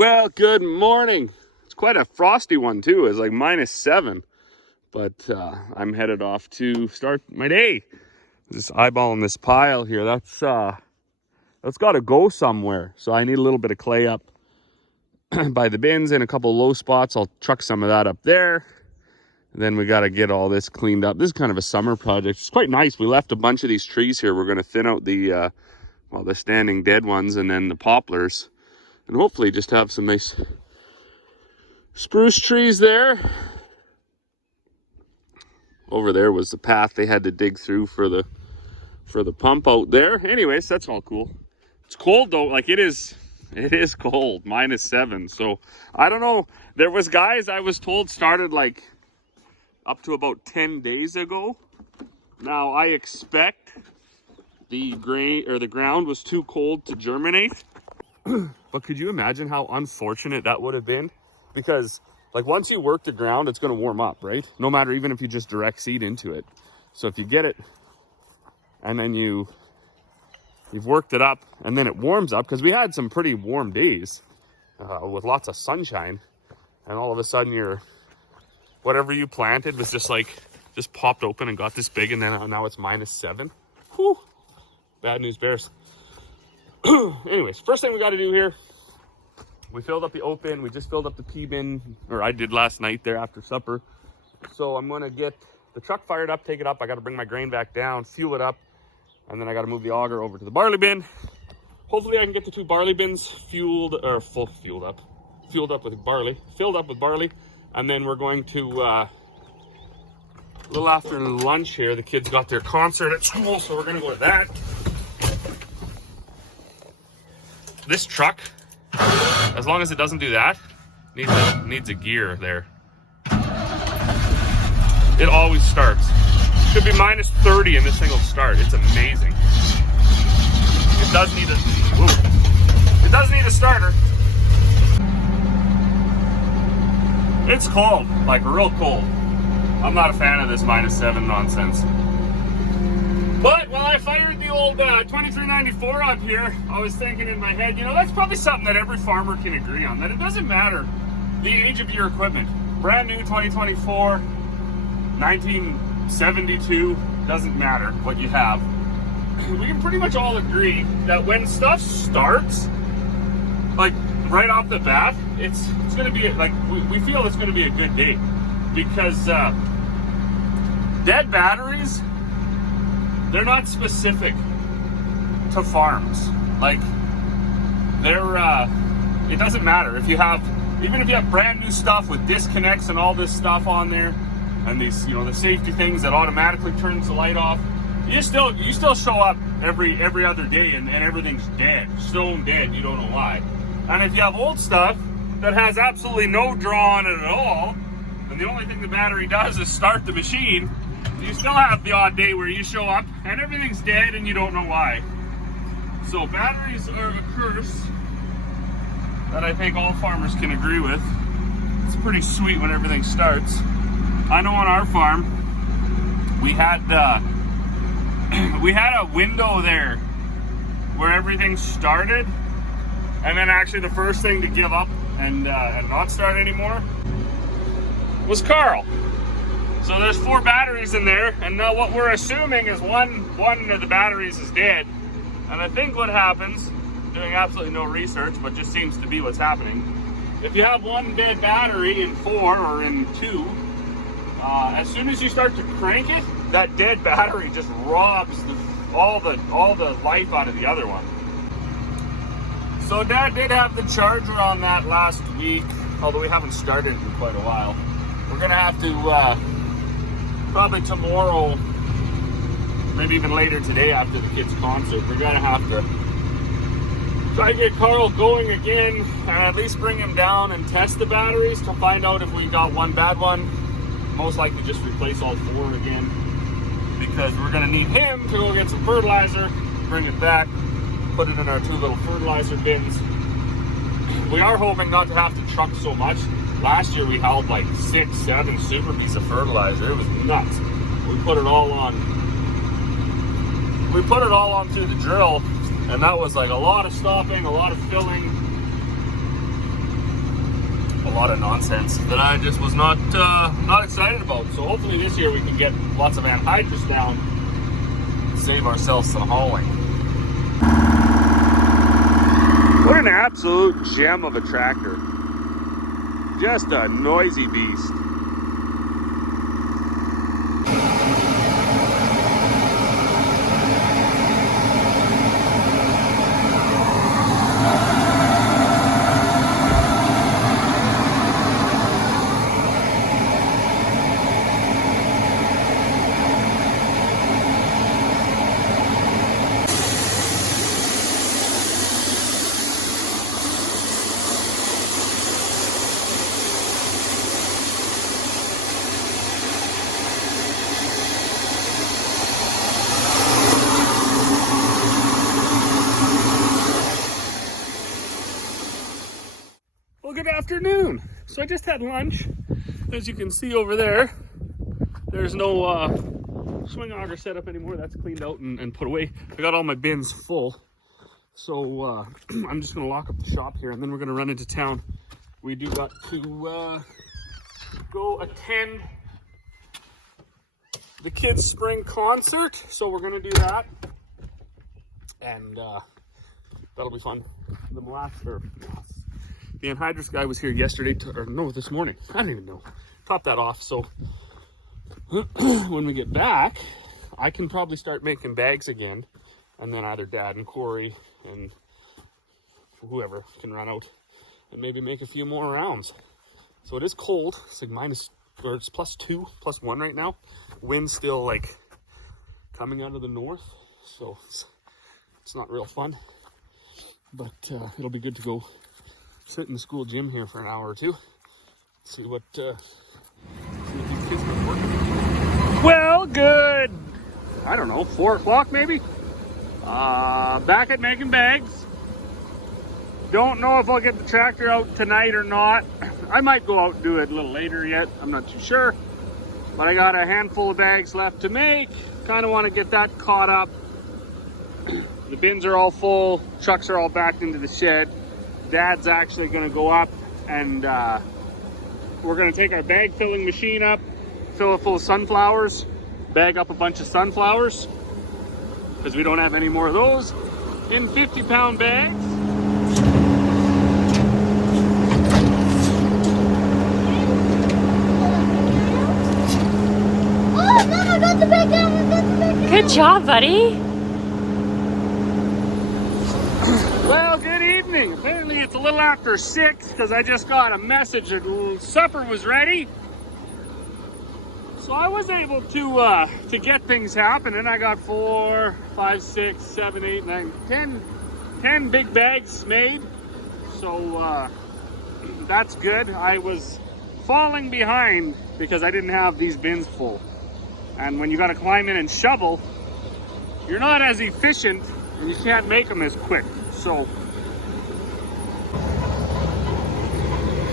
Well, good morning. It's quite a frosty one too. It's like -7, but I'm headed off to start my day. Just eyeballing this pile here. That's got to go somewhere. So I need a little bit of clay up by the bins and a couple low spots. I'll truck some of that up there. And then we got to get all this cleaned up. This is kind of a summer project. It's quite nice. We left a bunch of these trees here. We're going to thin out the standing dead ones and then the poplars. And hopefully just have some nice spruce trees there. Over there was the path they had to dig through for the pump out there. Anyways, that's all cool. It's cold though, like it is cold, -7. So I don't know. There was guys I was told started like up to about 10 days ago. Now I expect the ground was too cold to germinate. But could you imagine how unfortunate that would have been? Because like once you work the ground, it's going to warm up, right? No matter, even if you just direct seed into it. So if you get it and then you've worked it up and then it warms up, because we had some pretty warm days with lots of sunshine, and all of a sudden whatever you planted was just popped open and got this big, and then now it's -7. Whew. Bad news bears. Anyways, first thing we got to do here, we filled up the oat bin. We just filled up the pea bin, or I did last night there after supper. So I'm going to get the truck fired up, take it up. I got to bring my grain back down, fuel it up, and then I got to move the auger over to the barley bin. Hopefully I can get the 2 barley bins filled up with barley. And then we're going to, a little after lunch here, the kids got their concert at school, so we're going to go to that. This truck, as long as it doesn't do that, needs a gear there. It always starts. Should be -30 and this thing will start. It's amazing. It does need a starter. It's cold, like real cold. I'm not a fan of this -7 nonsense. But while I fired the old 2394 up here, I was thinking in my head, that's probably something that every farmer can agree on, that it doesn't matter the age of your equipment. Brand new 2024, 1972, doesn't matter what you have. We can pretty much all agree that when stuff starts, like right off the bat, it's going to be like, we feel it's going to be a good day, because dead batteries, they're not specific to farms. Like it doesn't matter even if you have brand new stuff with disconnects and all this stuff on there, and these, the safety things that automatically turns the light off. You still show up every other day and everything's dead, stone dead. You don't know why. And if you have old stuff that has absolutely no draw on it at all, and the only thing the battery does is start the machine, you still have the odd day where you show up and everything's dead and you don't know why. So batteries are a curse that I think all farmers can agree with. It's pretty sweet when everything starts. I know on our farm, we had a window there where everything started, and then actually the first thing to give up and not start anymore was Carl. So there's 4 batteries in there, and now what we're assuming is one of the batteries is dead. And I think what happens, doing absolutely no research, but just seems to be what's happening, if you have one dead battery in 4 or in 2, as soon as you start to crank it, that dead battery just robs all the life out of the other one. So Dad did have the charger on that last week, although we haven't started in quite a while. We're gonna have to probably tomorrow, maybe even later today after the kids' concert, we're gonna have to try to get Carl going again and at least bring him down and test the batteries to find out if we got one bad one. Most likely just replace all 4 again, because we're gonna need him to go get some fertilizer, bring it back, put it in our 2 little fertilizer bins. We are hoping not to have to truck so much. Last year we held like 6, 7 super pieces of fertilizer. It was nuts. We put it all on through the drill, and that was like a lot of stopping, a lot of filling. lot of nonsense that I just was not excited about. So hopefully this year we can get lots of anhydrous down, save ourselves some hauling. What an absolute gem of a tractor. Just a noisy beast. Well, good afternoon. So I just had lunch. As you can see over there, there's no swing auger set up anymore. That's cleaned out and put away. I got all my bins full. So I'm just gonna lock up the shop here and then we're gonna run into town. We do got to go attend the kids' spring concert. So we're gonna do that. And that'll be fun. The anhydrous guy was here yesterday, this morning. I don't even know. Top that off. So when we get back, I can probably start making bags again. And then either Dad and Corey and whoever can run out and maybe make a few more rounds. So it is cold. It's like it's +2, +1 right now. Wind's still like coming out of the north. So it's not real fun. But it'll be good to go sit in the school gym here for an hour or two. See what these kids are working. Well, good. I don't know, 4 o'clock maybe. Back at making bags. Don't know if I'll get the tractor out tonight or not. I might go out and do it a little later yet. I'm not too sure. But I got a handful of bags left to make. Kind of want to get that caught up. The bins are all full. Trucks are all backed into the shed. Dad's actually going to go up and we're going to take our bag filling machine up, fill it full of sunflowers, bag up a bunch of sunflowers because we don't have any more of those in 50-pound bags. Oh, Mom, I got the bag down. I got the bag down. Good job, buddy. Well, good evening. Apparently it's a little after 6 because I just got a message that supper was ready. So I was able to get things happening. I got 4, 5, 6, 7, 8, 9, 10 big bags made. So that's good. I was falling behind because I didn't have these bins full. And when you got to climb in and shovel, you're not as efficient and you can't make them as quick. So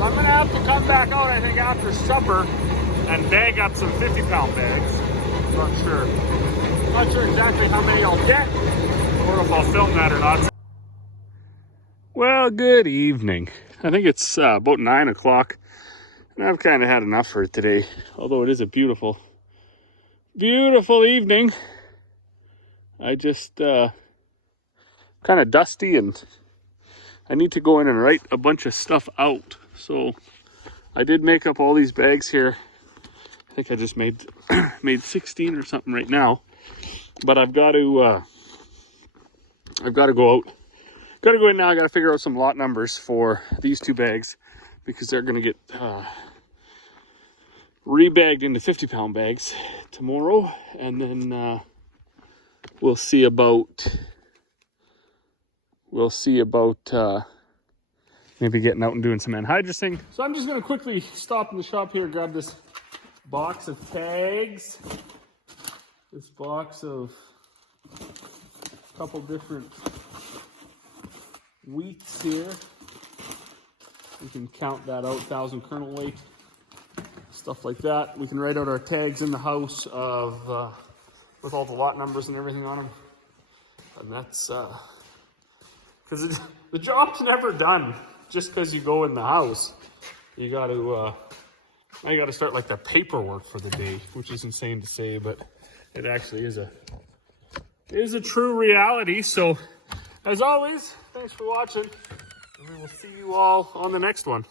I'm gonna have to come back out, I think, after supper and bag up some 50-pound bags. Not sure exactly how many I'll get or if I'll film that or not. Well, good evening. I think it's about 9 o'clock and I've kind of had enough for today, although it is a beautiful evening. I just kind of dusty and I need to go in and write a bunch of stuff out. So I did make up all these bags here. I think I just made 16 or something right now. But I've got to go out. Got to go in now. I got to figure out some lot numbers for these 2 bags because they're going to get rebagged into 50-pound bags tomorrow, and then we'll see about maybe getting out and doing some anhydrous. So I'm just going to quickly stop in the shop here, grab this box of tags, this box of a couple different wheats here. We can count that out, 1,000 kernel weight, stuff like that. We can write out our tags in the house of with all the lot numbers and everything on them. And that's because the job's never done just because you go in the house. you got to now you got to start like the paperwork for the day, which is insane to say, but it actually is a true reality. So as always, thanks for watching, and we will see you all on the next one.